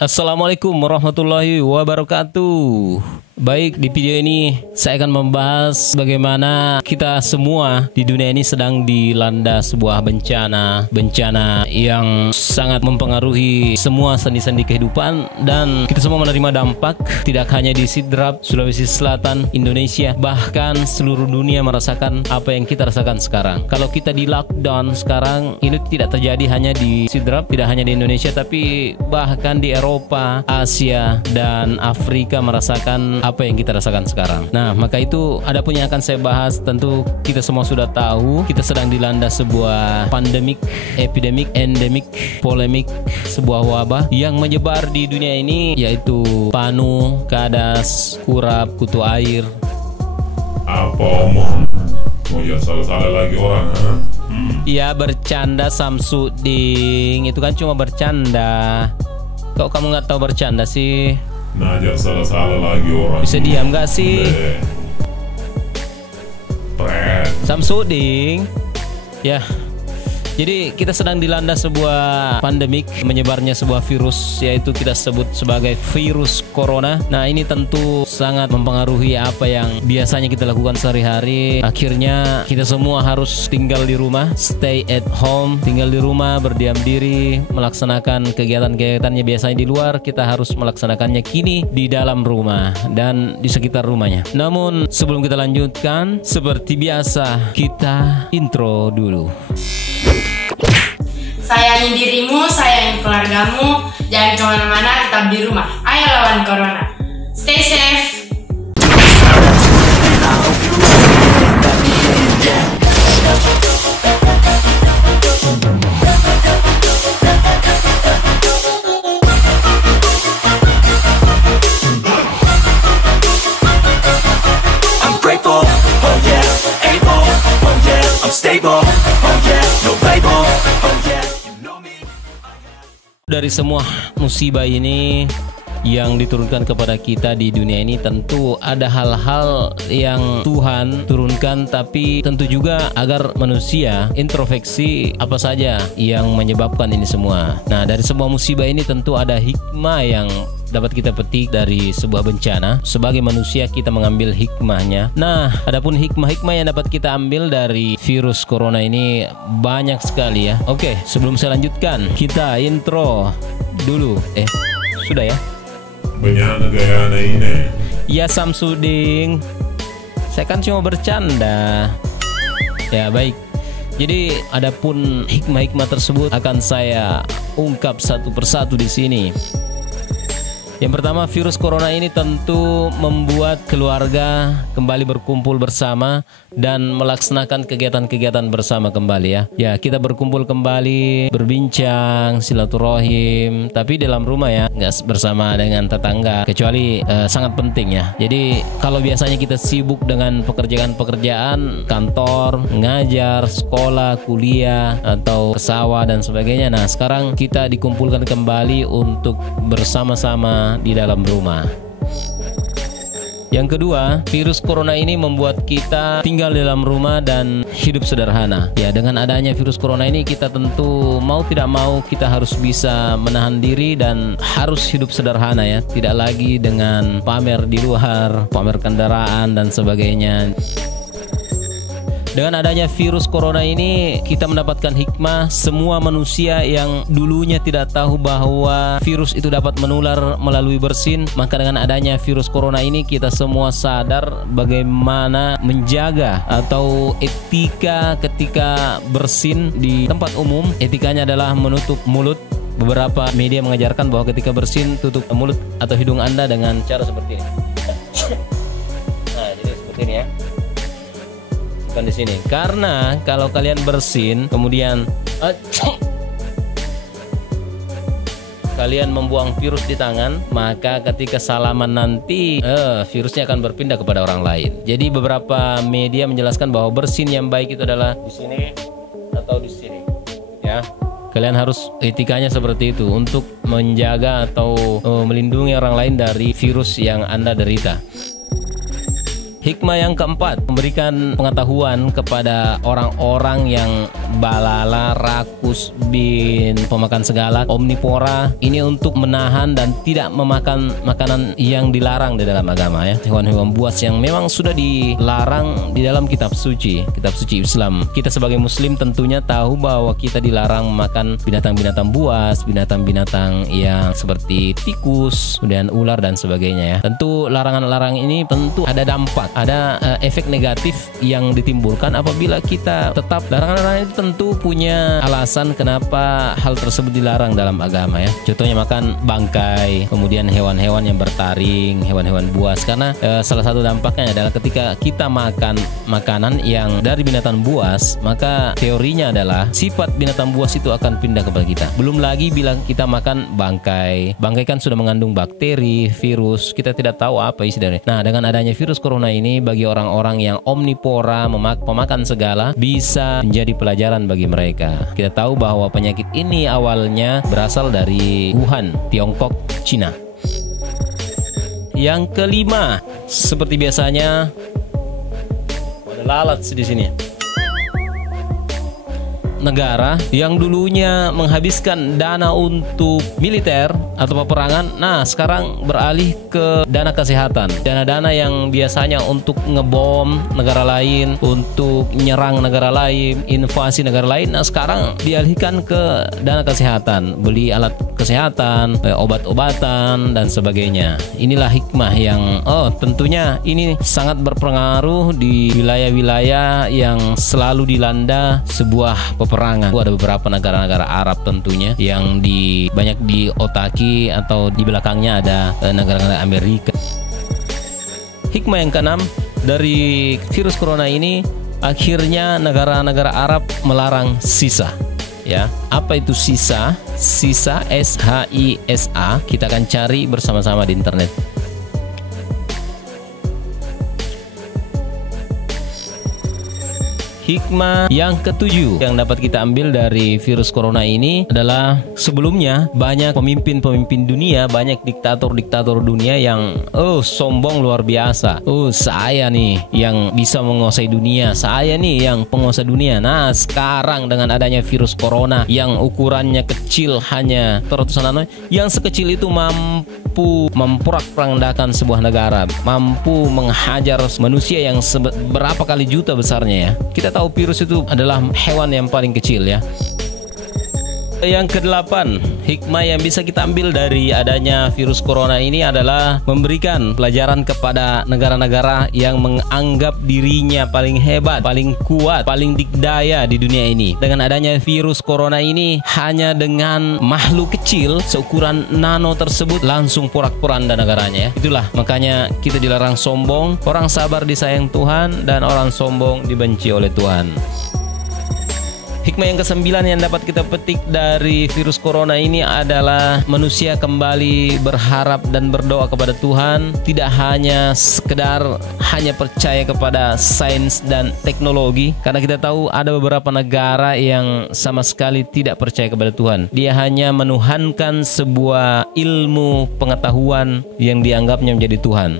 Assalamualaikum warahmatullahi wabarakatuh. Baik, di video ini saya akan membahas bagaimana kita semua di dunia ini sedang dilanda sebuah bencana yang sangat mempengaruhi semua sendi-sendi kehidupan, dan kita semua menerima dampak, tidak hanya di Sidrap, Sulawesi Selatan, Indonesia, bahkan seluruh dunia merasakan apa yang kita rasakan sekarang. Kalau kita di lockdown sekarang, ini tidak terjadi hanya di Sidrap, tidak hanya di Indonesia, tapi bahkan di Eropa, Asia, dan Afrika merasakan apa yang kita rasakan sekarang. Nah, maka itu ada pun yang akan saya bahas. Tentu kita semua sudah tahu kita sedang dilanda sebuah pandemik, epidemik, endemik, polemik, sebuah wabah yang menyebar di dunia ini, yaitu panu, kadas, kurap, kutu air. Apa omong? Oh ya, salah-salah lagi orang. Ya, bercanda Samsuding, itu kan cuma bercanda. Kok kamu nggak tahu bercanda sih? Nah, jangan salah-salah lagi orang. Bisa diam gak sih? Samsuding. Ya. Jadi kita sedang dilanda sebuah pandemik, menyebarnya sebuah virus, yaitu kita sebut sebagai virus corona. Nah, ini tentu sangat mempengaruhi apa yang biasanya kita lakukan sehari-hari. Akhirnya kita semua harus tinggal di rumah, stay at home, tinggal di rumah, berdiam diri, melaksanakan kegiatan-kegiatannya biasanya di luar, kita harus melaksanakannya kini di dalam rumah dan di sekitar rumahnya. Namun sebelum kita lanjutkan, seperti biasa kita intro dulu. Sayangi dirimu, sayangi keluargamu, jangan kemana-mana, tetap di rumah. Ayo lawan corona. Stay safe. I'm grateful, oh yeah, able, oh yeah, I'm stable, oh yeah, no label, oh yeah. Dari semua musibah ini yang diturunkan kepada kita di dunia ini, tentu ada hal-hal yang Tuhan turunkan, tapi tentu juga agar manusia introspeksi apa saja yang menyebabkan ini semua. Nah, dari semua musibah ini tentu ada hikmah yang dapat kita petik dari sebuah bencana. Sebagai manusia kita mengambil hikmahnya. Nah, adapun hikmah-hikmah yang dapat kita ambil dari virus corona ini banyak sekali ya. Oke, sebelum saya lanjutkan, kita intro dulu. Sudah ya? Banyak gaya ini. Ya Samsuding, saya kan cuma bercanda. Ya baik. Jadi adapun hikmah-hikmah tersebut akan saya ungkap satu persatu di sini. Yang pertama, virus corona ini tentu membuat keluarga kembali berkumpul bersama dan melaksanakan kegiatan-kegiatan bersama kembali ya. Ya, kita berkumpul kembali, berbincang, silaturahim, tapi dalam rumah ya, nggak bersama dengan tetangga, kecuali sangat penting ya. Jadi kalau biasanya kita sibuk dengan pekerjaan-pekerjaan kantor, ngajar, sekolah, kuliah, atau ke sawah dan sebagainya. Nah, sekarang kita dikumpulkan kembali untuk bersama-sama di dalam rumah. Yang kedua, virus corona ini membuat kita tinggal di dalam rumah dan hidup sederhana. Ya, dengan adanya virus corona ini kita tentu mau tidak mau kita harus bisa menahan diri dan harus hidup sederhana ya. Tidak lagi dengan pamer di luar, pamer kendaraan dan sebagainya. Dengan adanya virus corona ini kita mendapatkan hikmah. Semua manusia yang dulunya tidak tahu bahwa virus itu dapat menular melalui bersin, maka dengan adanya virus corona ini kita semua sadar bagaimana menjaga atau etika ketika bersin di tempat umum. Etikanya adalah menutup mulut. Beberapa media mengajarkan bahwa ketika bersin tutup mulut atau hidung Anda dengan cara seperti ini. Nah, jadi seperti ini ya. Bukan di sini. Karena kalau kalian bersin kemudian kalian membuang virus di tangan, maka ketika salaman nanti virusnya akan berpindah kepada orang lain. Jadi beberapa media menjelaskan bahwa bersin yang baik itu adalah di sini atau di sini ya. Kalian harus etikanya seperti itu untuk menjaga atau melindungi orang lain dari virus yang Anda derita. Hikmah yang keempat, memberikan pengetahuan kepada orang-orang yang balala, rakus, bin, pemakan segala, omnivora. Ini untuk menahan dan tidak memakan makanan yang dilarang di dalam agama ya. Hewan-hewan buas yang memang sudah dilarang di dalam kitab suci Islam. Kita sebagai muslim tentunya tahu bahwa kita dilarang makan binatang-binatang buas, binatang-binatang yang seperti tikus, kemudian ular dan sebagainya ya. Tentu larangan-larangan ini tentu ada dampak, ada efek negatif yang ditimbulkan apabila kita tetap. Larangan-larangan itu tentu punya alasan kenapa hal tersebut dilarang dalam agama ya. Contohnya makan bangkai, kemudian hewan-hewan yang bertaring, hewan-hewan buas. Karena salah satu dampaknya adalah ketika kita makan makanan yang dari binatang buas, maka teorinya adalah sifat binatang buas itu akan pindah kepada kita. Belum lagi bila kita makan bangkai. Bangkai kan sudah mengandung bakteri, virus, kita tidak tahu apa isi dari. Nah, dengan adanya virus corona ini bagi orang-orang yang omnivora, pemakan segala, bisa menjadi pelajaran bagi mereka. Kita tahu bahwa penyakit ini awalnya berasal dari Wuhan, Tiongkok, Cina. Yang kelima, seperti biasanya ada lalat di sini. Negara yang dulunya menghabiskan dana untuk militer atau peperangan, nah sekarang beralih ke dana kesehatan. Dana-dana yang biasanya untuk ngebom negara lain, untuk nyerang negara lain, invasi negara lain, nah sekarang dialihkan ke dana kesehatan, beli alat kesehatan, obat-obatan dan sebagainya. Inilah hikmah yang tentunya ini sangat berpengaruh di wilayah-wilayah yang selalu dilanda sebuah peperangan. Ada beberapa negara-negara Arab tentunya yang banyak diotaki atau di belakangnya ada negara-negara Amerika. Hikmah yang keenam dari virus corona ini, akhirnya negara-negara Arab melarang sisa. Ya, apa itu sisa? Sisa, SHISA. Kita akan cari bersama-sama di internet. Hikmah yang ketujuh yang dapat kita ambil dari virus corona ini adalah sebelumnya banyak pemimpin-pemimpin dunia, banyak diktator-diktator dunia yang sombong luar biasa. Saya nih yang bisa menguasai dunia, saya nih yang penguasa dunia. Nah, sekarang dengan adanya virus corona yang ukurannya kecil hanya ratusan nano, yang sekecil itu mampu memporak-porandakan sebuah negara, mampu menghajar manusia yang berapa kali juta besarnya ya. Kita tahu virus itu adalah hewan yang paling kecil ya. Yang kedelapan, hikmah yang bisa kita ambil dari adanya virus corona ini adalah memberikan pelajaran kepada negara-negara yang menganggap dirinya paling hebat, paling kuat, paling dikdaya di dunia ini. Dengan adanya virus corona ini, hanya dengan makhluk kecil seukuran nano tersebut langsung porak-poranda negaranya ya. Itulah makanya kita dilarang sombong, orang sabar disayang Tuhan, dan orang sombong dibenci oleh Tuhan. Hikmah yang kesembilan yang dapat kita petik dari virus corona ini adalah manusia kembali berharap dan berdoa kepada Tuhan, tidak hanya sekedar hanya percaya kepada sains dan teknologi, karena kita tahu ada beberapa negara yang sama sekali tidak percaya kepada Tuhan. Dia hanya menuhankan sebuah ilmu pengetahuan yang dianggapnya menjadi Tuhan.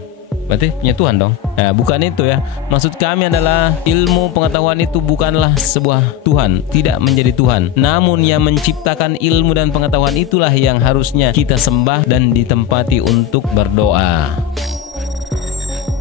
Berarti punya Tuhan dong. Nah, bukan itu ya. Maksud kami adalah ilmu pengetahuan itu bukanlah sebuah Tuhan, tidak menjadi Tuhan. Namun yang menciptakan ilmu dan pengetahuan itulah yang harusnya kita sembah dan ditempati untuk berdoa.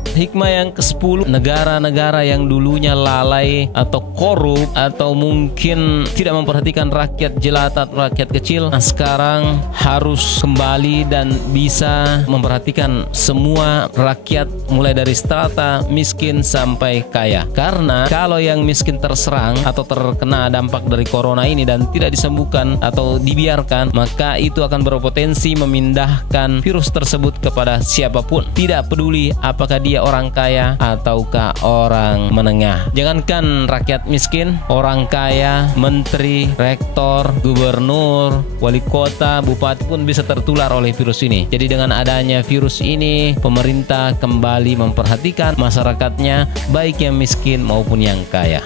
Hikmah yang ke-10, negara-negara yang dulunya lalai atau korup atau mungkin tidak memperhatikan rakyat jelata, rakyat kecil, nah sekarang harus kembali dan bisa memperhatikan semua rakyat mulai dari strata miskin sampai kaya. Karena kalau yang miskin terserang atau terkena dampak dari corona ini dan tidak disembuhkan atau dibiarkan, maka itu akan berpotensi memindahkan virus tersebut kepada siapapun, tidak peduli apakah dia orang kaya ataukah orang menengah. Jangankan rakyat miskin, orang kaya, menteri, rektor, gubernur, wali kota, bupati pun bisa tertular oleh virus ini. Jadi dengan adanya virus ini, pemerintah kembali memperhatikan masyarakatnya, baik yang miskin maupun yang kaya.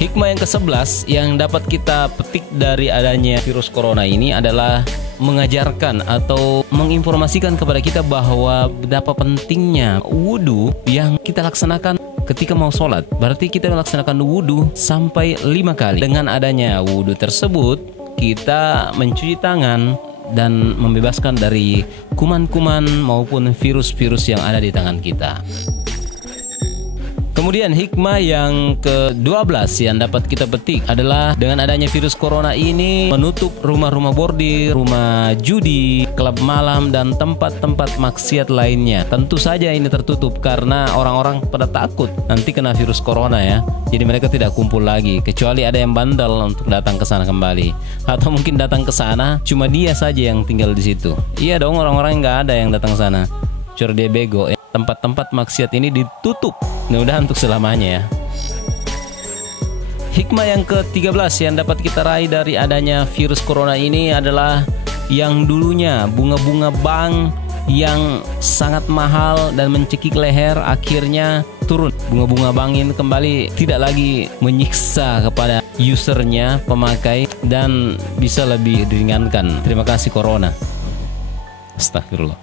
Hikmah yang ke-11 yang dapat kita petik dari adanya virus corona ini adalah mengajarkan atau menginformasikan kepada kita bahwa betapa pentingnya wudhu yang kita laksanakan ketika mau sholat. Berarti kita melaksanakan wudhu sampai 5 kali. Dengan adanya wudhu tersebut, kita mencuci tangan dan membebaskan dari kuman-kuman maupun virus-virus yang ada di tangan kita. Kemudian hikmah yang ke-12 yang dapat kita petik adalah dengan adanya virus corona ini menutup rumah-rumah bordir, rumah judi, klub malam, dan tempat-tempat maksiat lainnya. Tentu saja ini tertutup karena orang-orang pada takut nanti kena virus corona ya. Jadi mereka tidak kumpul lagi, kecuali ada yang bandel untuk datang ke sana kembali. Atau mungkin datang ke sana cuma dia saja yang tinggal di situ. Iya dong, orang-orang nggak ada yang datang sana. Cuma dia bego ya. Tempat-tempat maksiat ini ditutup, mudah-mudahan untuk selamanya ya. Hikmah yang ke-13 yang dapat kita raih dari adanya virus corona ini adalah yang dulunya bunga-bunga bank yang sangat mahal dan mencekik leher akhirnya turun. Bunga-bunga bank ini kembali tidak lagi menyiksa kepada usernya, pemakai, dan bisa lebih diringankan. Terima kasih corona. Astagfirullah.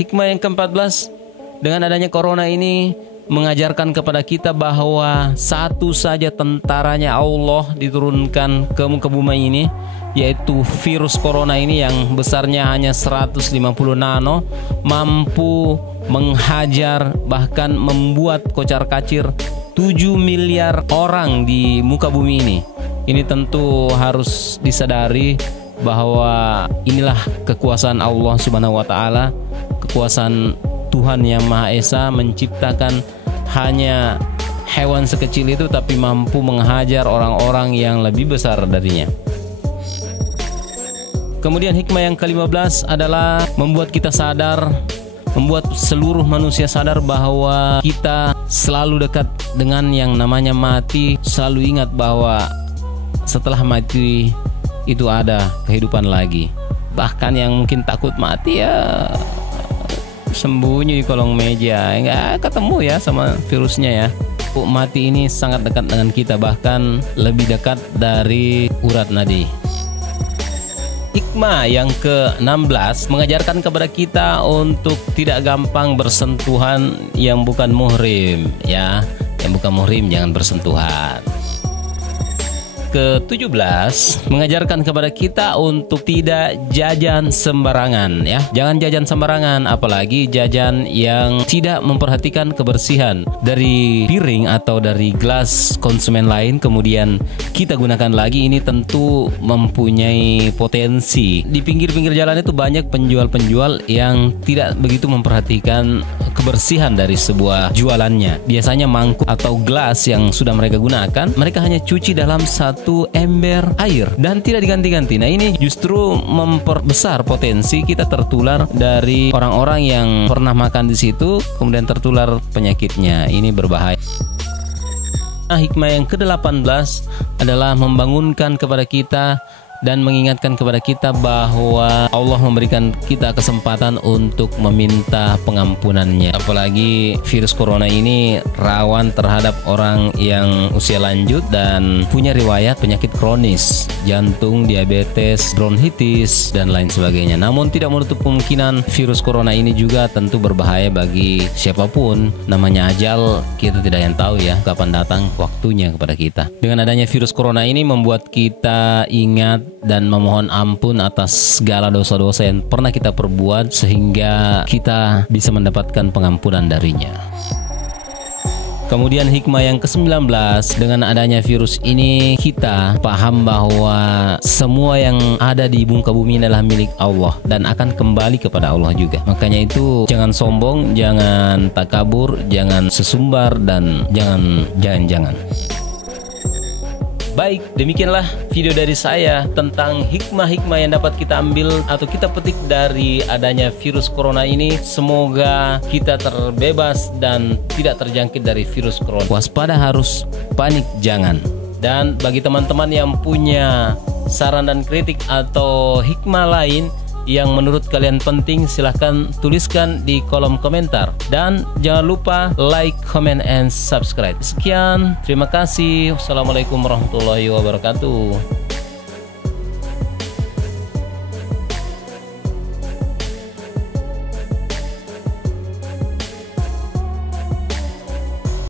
Hikmah yang ke-14, dengan adanya corona ini mengajarkan kepada kita bahwa satu saja tentaranya Allah diturunkan ke muka bumi ini, yaitu virus corona ini yang besarnya hanya 150 nano, mampu menghajar bahkan membuat kocar-kacir 7 miliar orang di muka bumi ini. Ini tentu harus disadari bahwa inilah kekuasaan Allah Subhanahu wa taala, kekuasaan Tuhan yang Maha Esa menciptakan hanya hewan sekecil itu tapi mampu menghajar orang-orang yang lebih besar darinya. Kemudian hikmah yang ke-15 adalah membuat kita sadar, membuat seluruh manusia sadar bahwa kita selalu dekat dengan yang namanya mati. Selalu ingat bahwa setelah mati itu ada kehidupan lagi. Bahkan yang mungkin takut mati ya sembunyi di kolong meja, nggak ketemu ya sama virusnya ya. Mati ini sangat dekat dengan kita, bahkan lebih dekat dari urat nadi. Hikmah yang ke-16 mengajarkan kepada kita untuk tidak gampang bersentuhan yang bukan muhrim ya. Yang bukan muhrim jangan bersentuhan. Ke-17 mengajarkan kepada kita untuk tidak jajan sembarangan ya. Jangan jajan sembarangan, apalagi jajan yang tidak memperhatikan kebersihan dari piring atau dari gelas konsumen lain kemudian kita gunakan lagi. Ini tentu mempunyai potensi. Di pinggir-pinggir jalan itu banyak penjual-penjual yang tidak begitu memperhatikan kebersihan dari sebuah jualannya. Biasanya mangkuk atau gelas yang sudah mereka gunakan, mereka hanya cuci dalam satu ember air dan tidak diganti-ganti. Nah, ini justru memperbesar potensi kita tertular dari orang-orang yang pernah makan di situ kemudian tertular penyakitnya. Ini berbahaya. Nah, hikmah yang ke-18 adalah membangunkan kepada kita dan mengingatkan kepada kita bahwa Allah memberikan kita kesempatan untuk meminta pengampunannya. Apalagi virus corona ini rawan terhadap orang yang usia lanjut dan punya riwayat penyakit kronis, jantung, diabetes, bronkitis, dan lain sebagainya. Namun tidak menutup kemungkinan virus corona ini juga tentu berbahaya bagi siapapun. Namanya ajal, kita tidak yang tahu ya kapan datang waktunya kepada kita. Dengan adanya virus corona ini membuat kita ingat dan memohon ampun atas segala dosa-dosa yang pernah kita perbuat sehingga kita bisa mendapatkan pengampunan darinya. Kemudian hikmah yang ke-19, dengan adanya virus ini kita paham bahwa semua yang ada di muka bumi adalah milik Allah dan akan kembali kepada Allah juga. Makanya itu jangan sombong, jangan takabur, jangan sesumbar, dan jangan. Baik, demikianlah video dari saya tentang hikmah-hikmah yang dapat kita ambil atau kita petik dari adanya virus corona ini. Semoga kita terbebas dan tidak terjangkit dari virus corona. Waspada harus, panik jangan. Dan bagi teman-teman yang punya saran dan kritik atau hikmah lain yang menurut kalian penting, silahkan tuliskan di kolom komentar. Dan jangan lupa like, comment, and subscribe. Sekian, terima kasih. Wassalamualaikum warahmatullahi wabarakatuh.